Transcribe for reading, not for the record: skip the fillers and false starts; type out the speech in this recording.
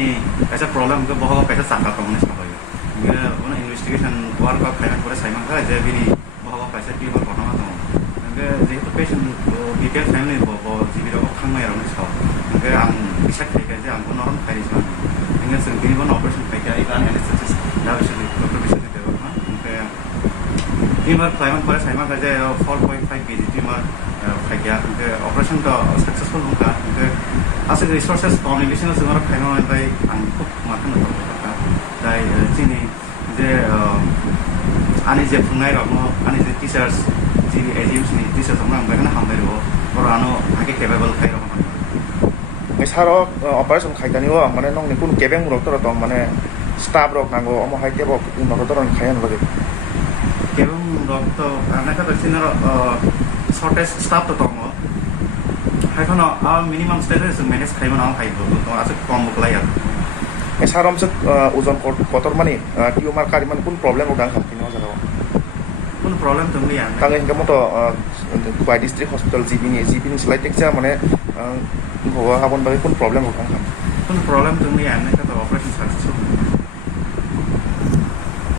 bini kaisa problem ke bahwa kaisa sangka kamu nih sampai nge una investigation work of payment kore saimang ka je bini bahwa kaisa tumor ঘটনা dong nge যেহেতু patient BPL family bo jibi ro thangmai ro nis nge ang bisa kai je ang noron khai jman nge sing bini bon operation kai ka ikan anesthesis da bisa doctor bisa de ha nge tumor payment kore saimang ka je 4.5 kg tumor khai ya nge operation to successful hungka nge asal resources communication sebenarnya pengen bayi angkut makan atau apa, dari sini je ane je pungai romo ane je teachers jadi agents nih teachers orang mereka nak hamil loh, orang anu hake capable kai romo. Misal operation khai tani wo mana nong nikun kebeng murok tor tong mana staff rok nanggo omo hai kebo murok tor khai anu lagi. Kebeng murok to anak kata sini shortest staff to tong এখনো minimum স্টেজে manage খাইব নাও খাইব তো আছে কম বকলাই আর এসারম সে ওজন কতর মানে টিউমার কারি মানে কোন প্রবলেম ওদাং খামতিনো জানো কোন প্রবলেম তুমি আর তাঙ্গে হিংকা মতো কুয়াই ডিস্ট্রিক্ট হসপিটাল জিবিনি স্লাইটেক যা মানে হওয়া হাবন বাকি কোন প্রবলেম ওদাং খাম কোন প্রবলেম তুমি আর না তো অপারেশন